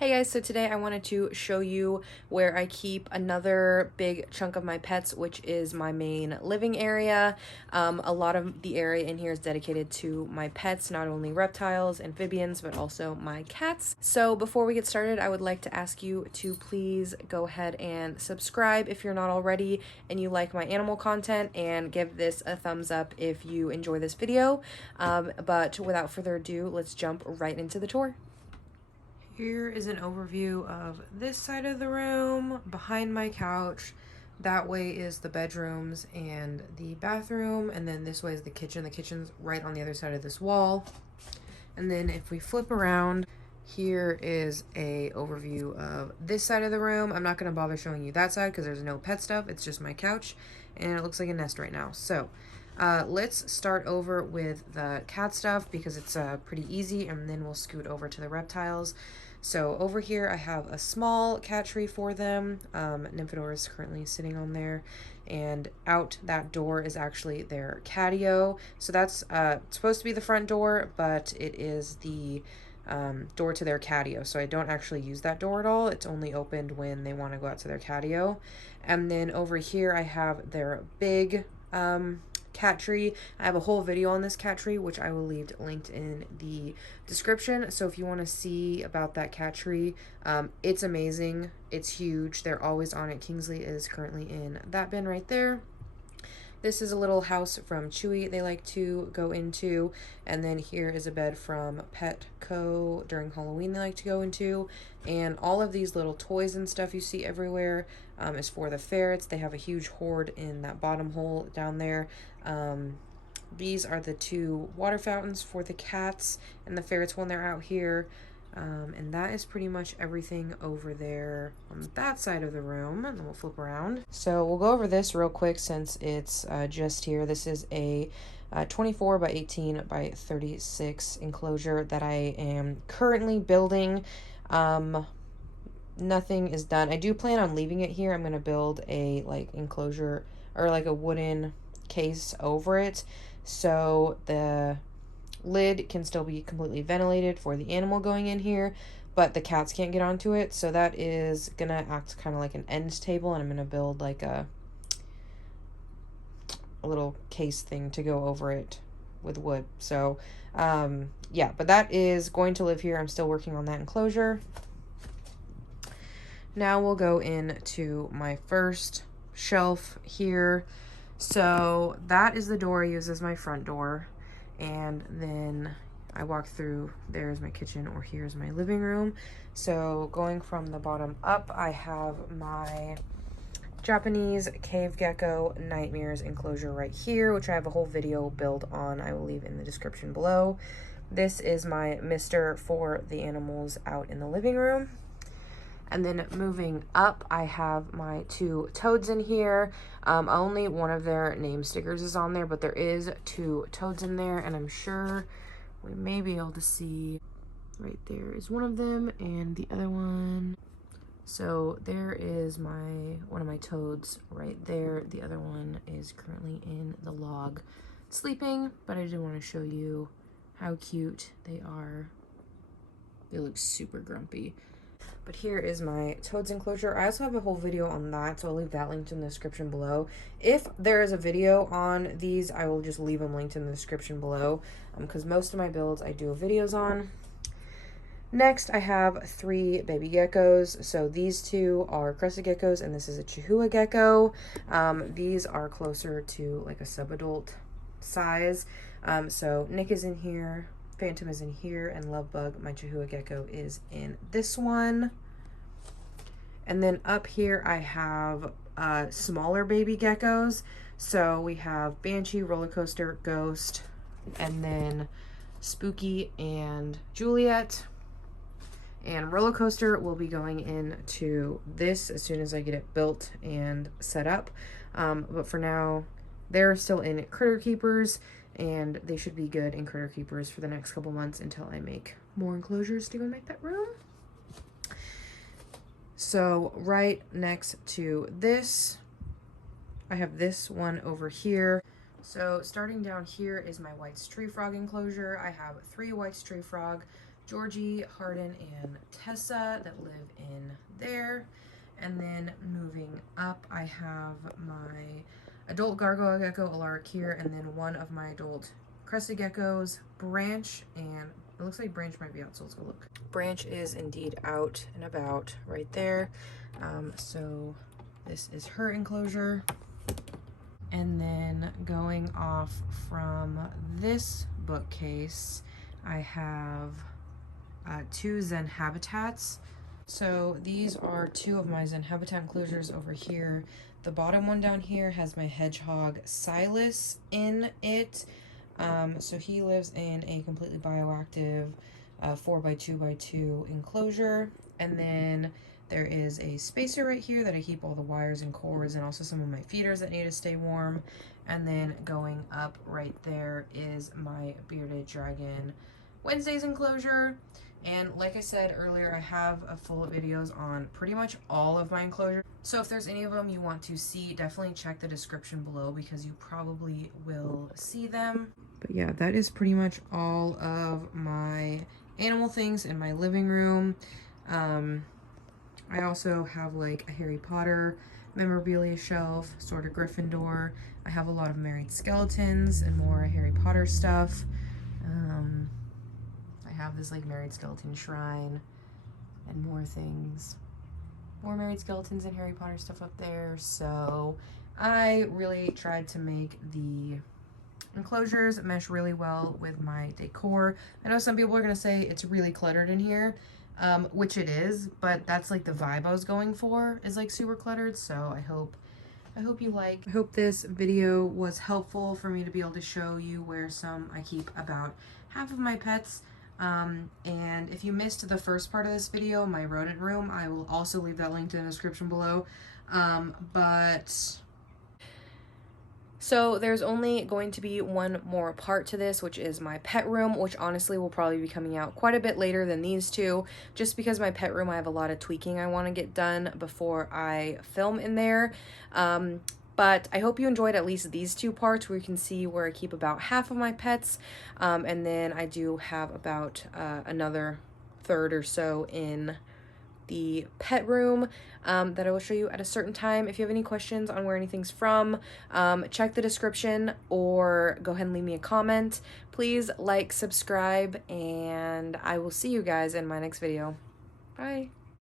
Hey guys, so today I wanted to show you where I keep another big chunk of my pets, which is my main living area. A lot of the area in here is dedicated to my pets, not only reptiles, amphibians, but also my cats. So before we get started, I would like to ask you to please go ahead and subscribe if you're not already and you like my animal content, and give this a thumbs up if you enjoy this video. But without further ado, let's jump right into the tour. Here is an overview of this side of the room, behind my couch. That way is the bedrooms and the bathroom, and then this way is the kitchen. The kitchen's right on the other side of this wall. And then if we flip around, here is a overview of this side of the room. I'm not going to bother showing you that side because there's no pet stuff. It's just my couch, and it looks like a nest right now. So let's start over with the cat stuff because it's pretty easy, and then we'll scoot over to the reptiles. So over here I have a small cat tree for them. Nymphadora is currently sitting on there, and out that door is actually their catio. So that's supposed to be the front door, but it is the door to their catio. So I don't actually use that door at all. It's only opened when they want to go out to their catio. And then over here I have their big cat tree. I have a whole video on this cat tree, which I will leave linked in the description. So if you want to see about that cat tree, it's amazing. It's huge. They're always on it. Kingsley is currently in that bin right there. This is a little house from Chewy they like to go into. And then here is a bed from Petco during Halloween they like to go into. And all of these little toys and stuff you see everywhere is for the ferrets. They have a huge hoard in that bottom hole down there. These are the two water fountains for the cats and the ferrets when they're out here. And that is pretty much everything over there on that side of the room. And then we'll flip around. So we'll go over this real quick since it's just here. This is a 24 by 18 by 36 enclosure that I am currently building. Nothing is done. I do plan on leaving it here. I'm going to build a enclosure or a wooden case over it, so the lid can still be completely ventilated for the animal going in here, but the cats can't get onto it. So that is gonna act kind of like an end table, and I'm gonna build like a little case thing to go over it with wood. So yeah, but that is going to live here. I'm still working on that enclosure. Now we'll go into my first shelf here. So that is the door I use as my front door. And then I walk through, there's my kitchen, or here's my living room. So going from the bottom up, I have my Japanese cave gecko nightmares enclosure right here, which I have a whole video build on. I will leave in the description below. This is my mister for the animals out in the living room. And then moving up, I have my two toads in here. Only one of their name stickers is on there, but there is two toads in there, and I'm sure we may be able to see right there is one of them, and the other one. So there is one of my toads right there. The other one is currently in the log sleeping, but I did want to show you how cute they are. They look super grumpy. But here is my toads enclosure. I also have a whole video on that, so I'll leave that linked in the description below. If there is a video on these, I will just leave them linked in the description below, because most of my builds I do videos on. Next, I have three baby geckos. So these two are crested geckos, and this is a Chihuahua gecko. These are closer to like a subadult size. So Nick is in here, Phantom is in here, and Lovebug, my Chihuahua gecko, is in this one. And then up here I have smaller baby geckos. So we have Banshee, Roller Coaster, Ghost, and then Spooky and Juliet. And Roller Coaster will be going into this as soon as I get it built and set up. But for now, they're still in Critter Keepers, and they should be good in Critter Keepers for the next couple months until I make more enclosures to go make that room. So right next to this, I have this one over here. So starting down here is my White's tree frog enclosure. I have three White's tree frog Georgie, Hardin, and Tessa that live in there. And then moving up, I have my adult gargoyle gecko, Alaric, here, and then one of my adult crested geckos, Branch, and it looks like Branch might be out, so let's go look. Branch is indeed out and about right there. So this is her enclosure. And then going off from this bookcase, I have 2 Zen Habitats. So these are 2 of my Zen Habitat enclosures over here. The bottom one down here has my Hedgehog Silas in it. So he lives in a completely bioactive 4x2x2 enclosure. And then there is a spacer right here that I keep all the wires and cords and also some of my feeders that need to stay warm. And then going up right there is my bearded dragon Wednesday's enclosure. And like I said earlier, I have a full videos on pretty much all of my enclosures. So if there's any of them you want to see, definitely check the description below because you probably will see them. But yeah, that is pretty much all of my animal things in my living room. I also have like a Harry Potter memorabilia shelf, sort of Gryffindor. I have a lot of married skeletons and more Harry Potter stuff. I have this like married skeleton shrine and more things. More married skeletons and Harry Potter stuff up there. So I really tried to make the enclosures mesh really well with my decor. I know some people are going to say it's really cluttered in here, which it is, but that's like the vibe I was going for, is like super cluttered. So I hope you like. I hope this video was helpful for me to be able to show you where I keep about half of my pets. And if you missed the first part of this video, my rodent room, I will also leave that linked in the description below. So there's only going to be one more part to this, which is my pet room, which honestly will probably be coming out quite a bit later than these two, just because my pet room, I have a lot of tweaking I want to get done before I film in there. But I hope you enjoyed at least these 2 parts where you can see where I keep about half of my pets. And then I do have about another third or so in the pet room that I will show you at a certain time. If you have any questions on where anything's from, check the description or go ahead and leave me a comment. Please like, subscribe, and I will see you guys in my next video. Bye.